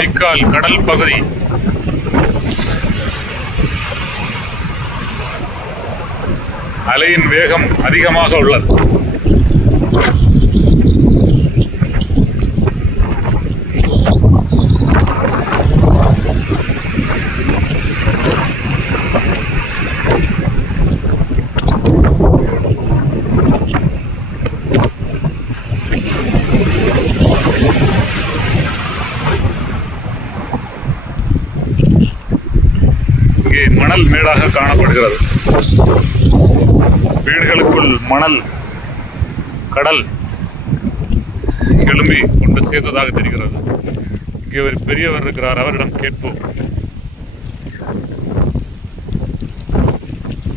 அழிக்கால் கடல் பகுதி. அலையின் வேகம் அதிகமாக உள்ளது இங்கே மேடாக காணப்படுகிறது. வீடுகளுக்குள் மணல் கடல் எழும்பி கொண்டு சேர்ந்ததாக தெரிகிறது. இங்கே ஒரு பெரியவர் இருக்கிறார் அவரிடம் கேட்போம்.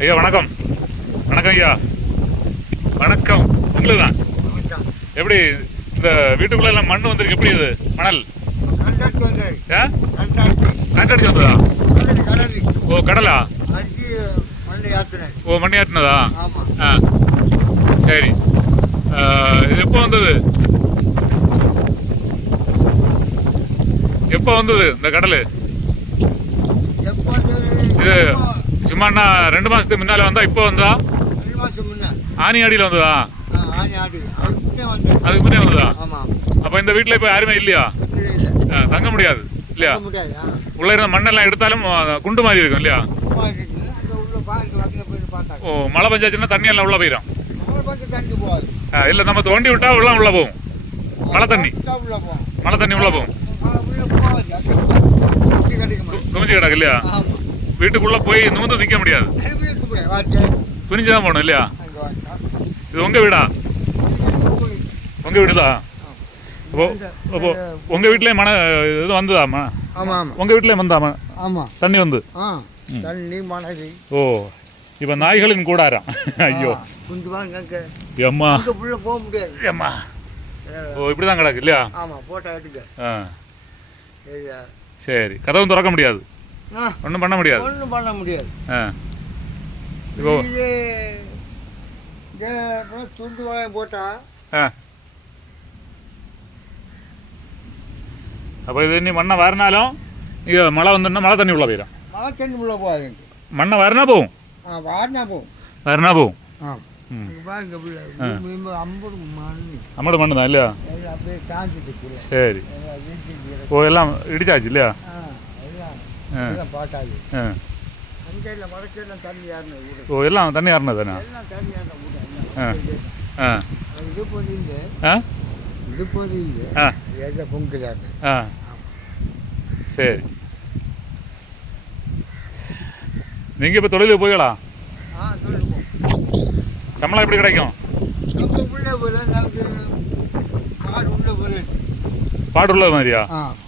ஐயா வணக்கம். வணக்கம் ஐயா. வணக்கம். உங்களுக்கு தான் எப்படி இந்த வீட்டுக்குள்ள எல்லாம் மண் வந்திருக்கு எப்படி இது? மணல். காற்றடிச்சு வந்ததா. ஓ கடலா? ஓ மண்ணி ஆட்டினதா ஆமா. ஆ சரி. இது எப்போ வந்தது? எப்போ வந்தது இந்த கடல்? இது? சும்மாண்ணா ரெண்டு மாசத்துக்கு முன்னால வந்தா இப்போ வந்தா ஆனி அடியில் வந்ததா? அதுக்கு முன்னே வந்ததா? அப்போ இந்த வீட்டில் இப்போ யாருமே இல்லையா? தங்க முடியாது இல்லையா. உள்ள இருந்த மண்ணெல்லாம் எடுத்தாலும் குண்டு மாதிரி இருக்கும் இல்லையா? ஓ மழை பெஞ்சாச்சுன்னா தண்ணி எல்லாம் உள்ள போயிடும் இல்ல நம்ம தோண்டி விட்டா உள்ள உள்ள போகும். மழை தண்ணி. மழை தண்ணி உள்ள போகும். குமிஞ்சு கிடக்கு இல்லையா? வீட்டுக்குள்ள போய் நிமிந்து நிக்க முடியாது. குனிஞ்சுதான் போகணும் இல்லையா. இது உங்க வீடா? உங்க வீடுதா? அப்போ அப்போ உங்க வீட்லயே மன இது வந்ததா ம- ஆமா ஆமா. உங்க வீட்லயே வந்தா ம- ஆமா. தண்ணி வந்து? தண்ணி மணல். ஓ இப்ப நாய்களின் கூடாரம். ஐயோ. அங்க உள்ள போக முடியாது. அம்மா ஓ இப்படிதான் கிடக்கு இல்லையா? ஆமா போட்டோ எடுக்க ஆ. சரி கதவும் திறக்க முடியாது. ஒன்றும் பண்ண முடியாது. ஒன்றும் பண்ண முடியாது. ஆ. இப்போ துண்டு வாங்க போட்டா ஆ. அப்போ இது இனி மண்ணை வரனாலும் மழை வந்துன்னா மழை தண்ணி உள்ள போயிடும் மழை தண்ணி உள்ள போகாது எனக்கு மண்ணை வரனா போகும் ஆ வாரினா போகும் வரனா போகும் ஆ பாருங்க உள்ள ஐம்பது மண் அம்மடு மண்ணு தான் இல்லையா அப்படியே காஞ்சிட்டு கீழே சரி. ஓ எல்லாம் இடிச்சாச்சு இல்லையா ஆ எல்லாம் பாட்டாது ஓ எல்லாம் தண்ணி வரணும் தானே ஆ. இது போறீங்க ஆ இது போறீங்க ஆ எதை பொங்குதாரு ஆ சரி நீங்கள் இப்போ தொழிலுக்கு சொல்லுவோம் சம்பளம் எப்படி கிடைக்கும்? பாடு உள்ள மாதிரியா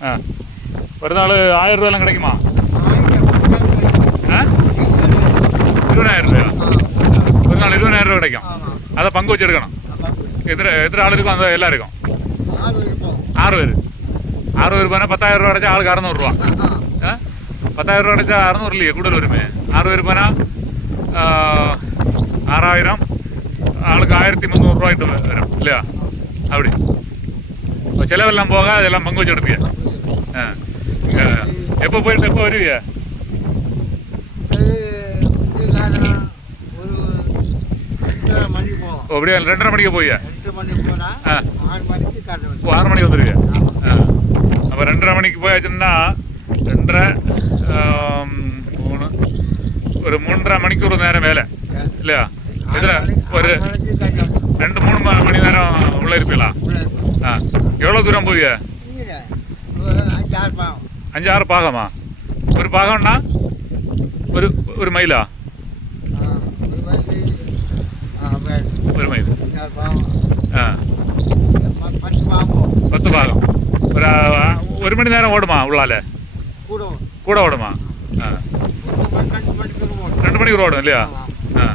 ஆ. ஒரு நாள் ஆயிரம் ரூபாயெல்லாம் கிடைக்குமா? இருபதாயிரம் ரூபாயா? ஒரு நாள் இருபதாயிரம் ரூபா கிடைக்கும். அதை பங்கு வச்சு எடுக்கணும். எத்தனை எத்தனை ஆள் இருக்கும் அந்த எல்லாம் இருக்கும்? ஆறு இருப்போம் ஆறு பேர். ஆறு பேர் பத்தாயிரம் ரூபா அடைச்சா ஆளுக்கு அறநூறுவா ஆ. பத்தாயிரம் ரூபா அடைச்சா அறநூறு இல்லையே கூட வருமே ஆறு பேர் போனால் ஆறாயிரம். ஆளுக்கு ஆயிரத்தி முந்நூறுரூவாய்ட்டு வரும் இல்லையா? அப்படி. இப்போ செலவெல்லாம் போக அதெல்லாம் பங்கு வச்சு எடுப்பீங்க. ஆ. எப்போ போயிட்டு எப்போ வருவீங்க? அப்படியே? ரெண்டரை மணிக்கு போய். ஆறு மணிக்கு காட்டு வந்து ஓ ஆறு மணிக்கு வந்துருவீங்க. ஆ. அப்போ ரெண்டரை மணிக்கு போயாச்சுன்னா ரெண்டரை மூணு. ஒரு மூன்றரை மணிக்கு ஒரு நேரம் வேலை. இல்லையா? எதில் ஒரு ரெண்டு மூணு மணி நேரம் உள்ள இருப்பீங்களா? ஆ. எவ்வளோ தூரம் போவீங்க அஞ்சாறு பாகமா? ஒரு பாகம்னா ஒரு ஒரு மைலா? ஒரு மைல். ஆ. பத்து பாகம். ஒரு ஒரு மணி நேரம் ஓடுமா உள்ளால? கூட ஓடுமா? ஆ. ரெண்டு மணிக்கு ஓடும் இல்லையா? ஆ.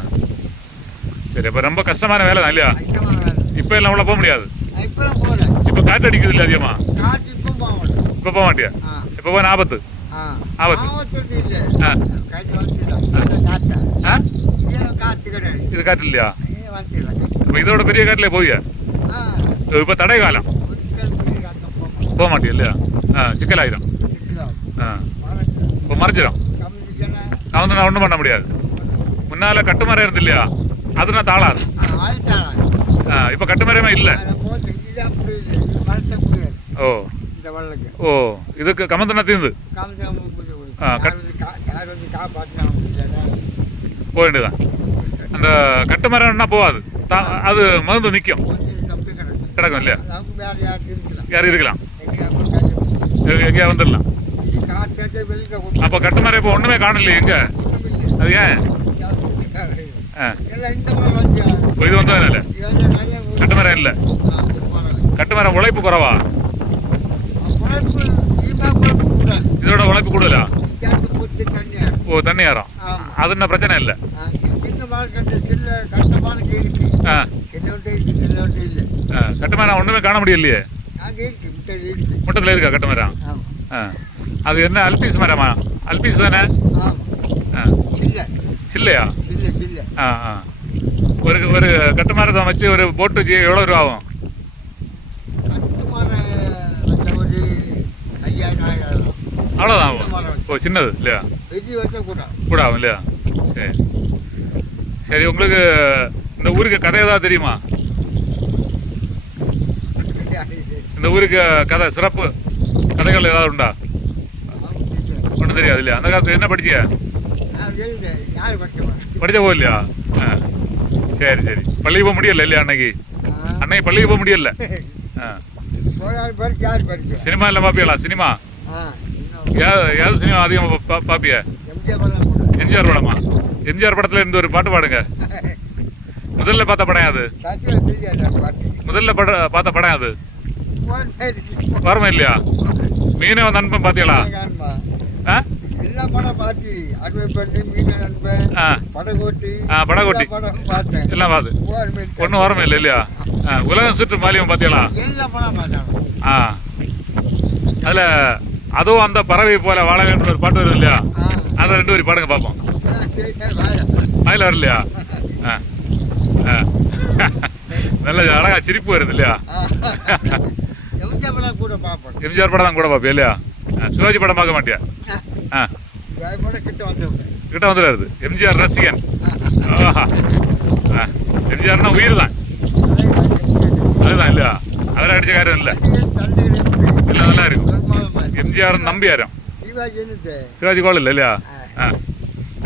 சரி அப்போ ரொம்ப கஷ்டமான வேலை தான் இல்லையா? ஐட்டமான இப்போ எல்லாம் உள்ள போக முடியாது. இப்பெல்லாம் போகல இப்போ காற்று அடிக்குது இல்லை அதிகமாக காற்று இப்போ போக மாட்டியா? ஆ இப்போ போன ஆபத்து. ஆபத்து. இது காற்று இல்லையா? ஏன் இப்போ இதோட பெரிய காட்டிலே போவியா? ஆ இப்போ தடை காலம். போக மாட்டியா இல்லையா? ஆ சிக்கலாயிரும். ஆ. மறைஞ்சிடும் நான் ஒன்றும் பண்ண முடியாது. முன்னால் கட்டுமரம் இருந்து இல்லையா அதுனா தாளாது. ஆ இப்போ கட்டுமரமே இல்லை. ஓ. ஓ இதுக்கு கமந்தனா தீர்ந்து காமிச்சாம முடியாது ஆ, யார் கட்- வந்து கா யார் வந்து காப்பாற்றினாங்க முடியலன்னா போக வேண்டியதான் அந்த கட்டுமரம்னா போகாது. அது மருந்து நிற்கும் கிடக்கும் இல்லையா? யார் இருக்கலாம். எங்கேயா வந்துடலாம். இது கட்டு மாதிரி கொண்டு அப்போ இப்போ ஒன்றுமே காணலையே எங்க? அது ஏன்? இது வந்ததுனால இது வந்து நிறைய ஊர் கட்டுமரம் இல்லை. ஆ, மரம். உழைப்பு குறவா? இதோட உழைப்பு கூடுதலா? ஓ தண்ணி ஏறும் அது என்ன பிரச்சனை இல்லை? கட்டுமரம் ஒன்றுமே காண முடியலையே? முட்டத்தில் இருக்கா கட்டுமரம் ஆ. அது என்ன அல்பீஸ் மரமா? அல்பீஸ் தானே? சில்லையா? சில்லை சில்லை. ஆ ஆ. ஒரு ஒரு கட்டுமரத்தை வச்சு ஒரு போட்டு வச்சு எவ்வளோ ரூபா ஆகும்? அவ்வளோதான் ஆகும். ஓ சின்னது இல்லையா? கூட ஆகும் இல்லையா? சரி. சரி உங்களுக்கு இந்த ஊருக்கு கதை ஏதாவது தெரியுமா? இந்த ஊருக்கு கதை சிறப்பு கதைகள் ஏதாவது உண்டா? ஒன்றும் தெரியாது இல்லையா அந்த காலத்து என்ன படிச்சிய? படிச்ச போக இல்லையா? ஆ. சரி சரி. பள்ளிக்கு போக முடியல இல்லையா அன்னைக்கு? அன்னைக்கு பள்ளிக்கு போக முடியல? ஆ. சினிமா இல்லை பார்ப்பியலா சினிமா? ஏதாவது சினிமா. அதிகமாக பார்ப்பிய எம்ஜிஆர் படம் எம்ஜிஆர் படத்தில் இருந்து ஒரு பாட்டு பாடுங்க. முதல்ல பார்த்த படம் அது முதல்ல பட பார்த்த படம் அது வரமா இல்லையா? மீனவ நண்பன் ஆ. எல்லா படம் பார்த்து அறுவை பண்ணி மீன ஆ. படகோட்டி ஆ, படகோட்டி. படம் பார்த்தேன். எல்லாம் பார்த்து. ஒன்றும் வரமே இல்லை இல்லையா? உலகம் சுற்று மாலியம் பார்த்தீங்களா? எல்லா படம் பார்த்தாங்க ஆ. அதில் அதுவும் அந்த பறவை போல வாழ வேண்டும் ஒரு பாட்டு வருது இல்லையா? அதை ரெண்டு வரி பாடுங்க பார்ப்போம். அதில் வரலையா ஆ. ஆ. நல்ல அழகா சிரிப்பு வருது இல்லையா. எம்ஜிஆர் படம் கூட பார்ப்பேன் எம்ஜிஆர் படம் தான் கூட பார்ப்பியா இல்லையா? சிவாஜி படம் பார்க்க மாட்டியா ஆ என் படம் கிட்ட வந்தவங்க கிட்ட வந்துடுறாரு எம்ஜிஆர் ரசிகன் ஆஹா ஆ எம்ஜிஆர்னா உயிர் தான் அதுதான் இல்லையா அதில் அடிச்ச காரியம் இல்லை எல்லாம் நல்லா இருக்கும் எம்ஜிஆர் நம்பியாரம் சிவாஜி என்னது சிவாஜி கோல் இல்லை இல்லையா ஆ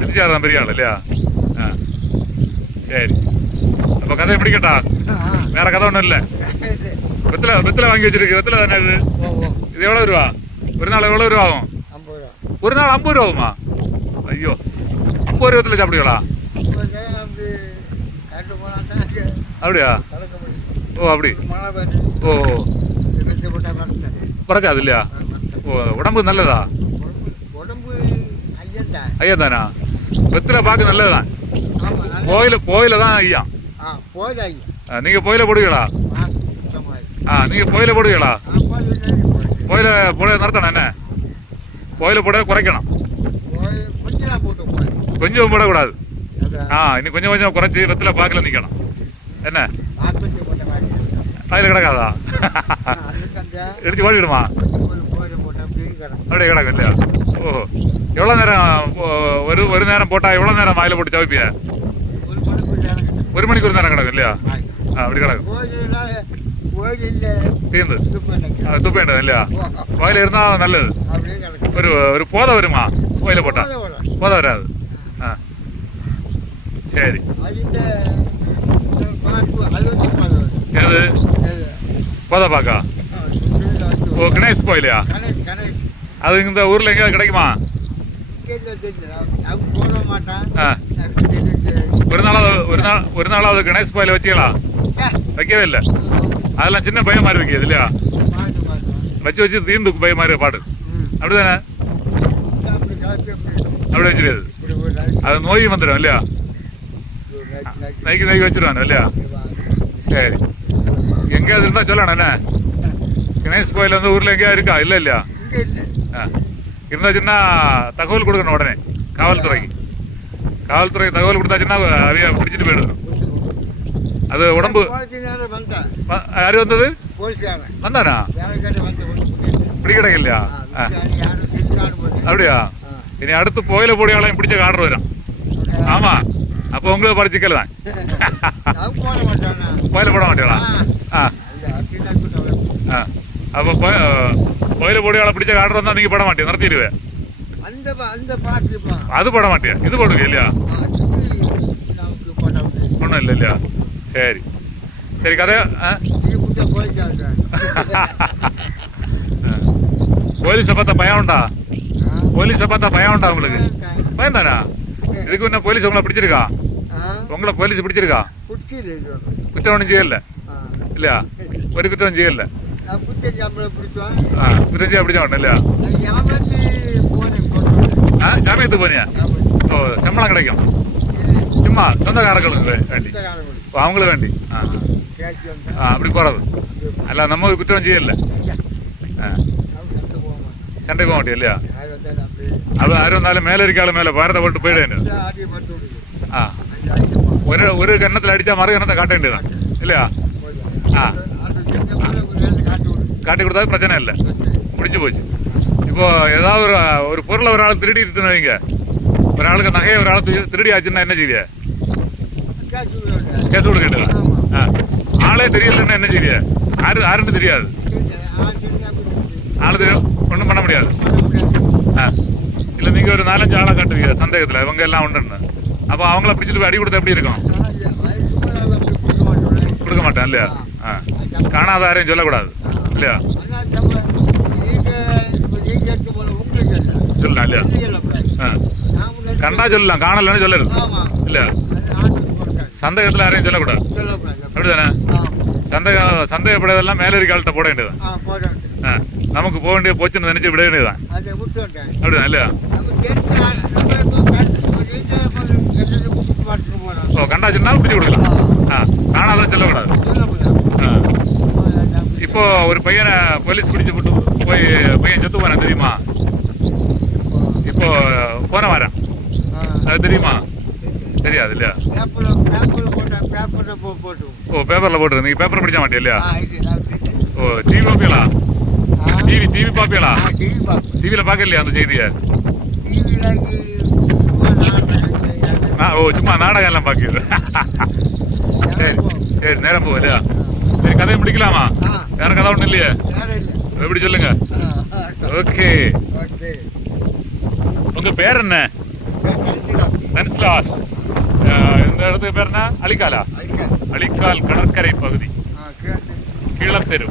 எம்ஜிஆர் தான் பெரிய ஆள் இல்லையா ஆ சரி அப்போ கதை முடிக்கட்டா வேற கதை ஒன்றும் இல்லை வெத்தலை வெத்தலை வாங்கி வச்சிருக்கு வெத்தலை தானே இது ஓ ஓ இது எவ்வளோ ரூபா ஒரு நாள் எவ்வளோ ரூபா ஆகும்? ஒரு நாள் ஐம்பது ரூபா ஆகுமா? ஐயோ ஐம்பது ரூபா வெத்தலை சாப்பிடுவீங்களா? அப்படியா? ஓ அப்படி. ஓ குறைச்சாது இல்லையா? ஓ உடம்பு நல்லதா? ஐயா தானா வெத்தலை பார்க்க நல்லதுதான். கோயில கோயில தான் ஐயா. ஆ போய் ஐயா. ஆ, நீங்க போயில போடுவீங்களா? ஆ சுத்தமாக ஆ நீங்க போயில போடுவீங்களா? ஆ போய் போய் கோயில போட நிறுத்தணும் என்ன? கோயில போட குறைக்கணும். கொஞ்சம் போடக்கூடாது. ஆ இன்னும் கொஞ்சம் கொஞ்சம் குறைச்சி வெத்தலை பார்க்கல நிற்கணும் என்ன? அதில் கிடக்காதா? இடிச்சு ஓடிடுமா? அப்படியே கிடக்கும் இல்லையா? ஓஹோ எவ்வளோ நேரம் ஒரு ஒரு நேரம் போட்டால் எவ்வளோ நேரம் வாயில போட்டு சவைப்பிய ஒரு மணிக்கு ஒரு நேரம் கிடக்கும் இல்லையா? கிடக்கும் கோயிலில் கோயிலில் தீர்ந்து இது பண்ண ஆ, துப்ப வேண்டியது இல்லையா கோயில இருந்தால் நல்லது அப்படியே கிடக்கும் ஒரு ஒரு போதை பாக்கு ஓ கணேஷ் கோயிலையா அது இந்த ஊரில் எங்கேயாவது கிடைக்குமா ஒரு நாளாவது ஒரு நாள் ஒரு நாளாவது கணேஷ் கோயிலை வச்சுக்கலாம் வைக்கவே இல்லை. அதெல்லாம் சின்ன பையன் மாதிரி இருக்கு இல்லையா வச்சு வச்சு தீர்ந்து பையன் மாதிரி பாடு. அப்படிதானே? அப்படி காப்பி அது நோய் வந்துடும் இல்லையா? ஒரு நாளைக்கு நாளைக்கு நைக்கு நைக்கு வச்சிருவானு இல்லையா? சரி. எங்கேயாவது இருந்தால் சொல்லணும் என்ன? கணேஷ் கோயில் வந்து ஊரில் எங்கேயா இருக்கா? இல்லை இல்லையா? இங்கே இல்லை இருந்தாச்சுன்னா தகவல் கொடுக்கணும் உடனே காவல்துறைக்கு. காவல்துறை தகவல் கொடுத்தாச்சுன்னா அவைய பிடிச்சிட்டு போயிடும் அது உடம்பு போலீஸ் நேரம் வந்தா வ- யாரு வந்தது ಅದು ಉಡಂಬು ಯಾರು ಬಂದದು ಬಂದಾನಾ പിടിക്കിടക്കില്ല അവിടെയാ ഇനി അടുത്ത് പോയില പൊടി ആളെ പിടിച്ച കാർഡർ വരാം ആമാ അപ്പൊ ഉങ്ങൾ പറിച്ചിക്കല പോയില പോടാൻ പറ്റിയാളാ ആ ആ അപ്പൊ പോയില പൊടി ആളെ പിടിച്ച കാർഡർ വന്നാ നീ പടം മാറ്റിയ നിർത്തിയിരുവേ അത് പടം മാറ്റിയ ഇത് കൊടുക്കില്ല ഒന്നുമില്ല சரி. சரி கதை போலீஸை பார்த்தா பயம் உண்டா? போலீஸை பார்த்தா பயம் உண்டா உங்களுக்கு? பயம் தானா? இதுக்கு என்ன போலீஸ் உங்களை பிடிச்சிருக்கா? உங்களை போலீஸ் பிடிச்சிருக்கா? குற்றம் ஒன்றும் செய்யல. இல்லையா? ஒரு குற்றம் செய்யல. குற்றம் செய்ய பிடிச்ச ஒன்றும் இல்லையா? ஆ ஜாமியத்துக்கு போனியா? ஓ சம்பளம் கிடைக்கும். சும்மா சொந்தக்காரங்களுக்கு வேண்டி. ஓ, அவங்களுக்கு வேண்டி. ஆ. கேட்டு வந்தேன் ஆ அப்படி போகிறது அல்ல நம்ம ஒரு குற்றம் செய்யல. சண்டை போக மாட்டியா இல்லையா? அது ஆறு வந்தாலும் மேலே இருக்காலும் மேலே பாரத போட்டு போயிட ஆ. ஒரு ஒரு கன்னத்தில் அடித்தா மறு கன்னத்தை காட்ட வேண்டியதான் இல்லையா? ஆ. காட்டி கொடுத்தா பிரச்சனை இல்லை. முடிஞ்சு போச்சு. இப்போ ஏதாவது ஒரு ஒரு பொருளை ஒரு ஆள் திருடிட்டு வைங்க. ஒரு ஆளுக்கு நகையை ஒரு ஆள் திருடி ஆச்சுன்னா என்ன செய்விய கேஸ் கொடுக்கிட்டு ஆ. ஆளே தெரியலன்னா என்ன செய்விய யாரு யாருன்னு தெரியாது. ஆள் தெரியும் ஒன்றும் பண்ண முடியாது. ஆ. இல்லை நீங்கள் ஒரு நாலஞ்சு ஆளை காட்டுவீங்க சந்தேகத்தில். இவங்க எல்லாம் உண்டுன்னு. அப்போ அவங்கள பிடிச்சிட்டு போய் அடி கொடுத்தா எப்படி இருக்கும்? கொடுக்க மாட்டேன் இல்லையா? ஆ. காணாத யாரையும் சொல்லக்கூடாது இல்லையா? சொல்லலாம் இல்லையா? ஆ. கண்டா சொல்லலாம் காணலன்னு சொல்லருது இல்லையா? சந்தேகத்தில் யாரையும் சொல்லக்கூடாது. அப்படிதானே? சந்தேகம் சந்தேகப்படாதெல்லாம் மேலே இருக்க ஆள்கிட்ட போட வேண்டியதுதான் ஆ நமக்கு போக வேண்டிய போச்சுன்னு நினச்சி விட வேண்டியதுதான் அப்படிதான் இல்லையா? ஓ கண்டா சொன்னா பிடிச்சி கொடுக்கலாம். ஆ. காணாதான் சொல்லக்கூடாது. இப்போ ஒரு பையனை போலீஸ் பிடிச்சு விட்டு போய் பையன் செத்து போனேன் தெரியுமா? இப்போ போன வாரம். அது தெரியுமா? தெரியாது இல்லையா ஓ பேப்பரில் போட்டு நீங்கள் பேப்பர் படிச்ச மாட்டே இல்லையா? ஓ டிவி பார்ப்பீங்களா? டிவி டிவி பார்ப்பீங்களா? டிவியில் பார்க்க இல்லையா அந்த செய்தியை? ஓ சும்மா நாடகம் எல்லாம் பார்க்குது சரி சரி நேரம் போகும் இல்லையா? சரி கதையை முடிக்கலாமா? வேற கதை ஒன்றும் இல்லையே? எப்படி சொல்லுங்க? ஓகே. உங்க பேர் என்ன? வென்ஸ்லாஸ் அஹ், இந்த இடத்துக்கு பேர் என்ன அலிகாலா அலிகால் கடற்கரை பகுதி கீழத்தெரு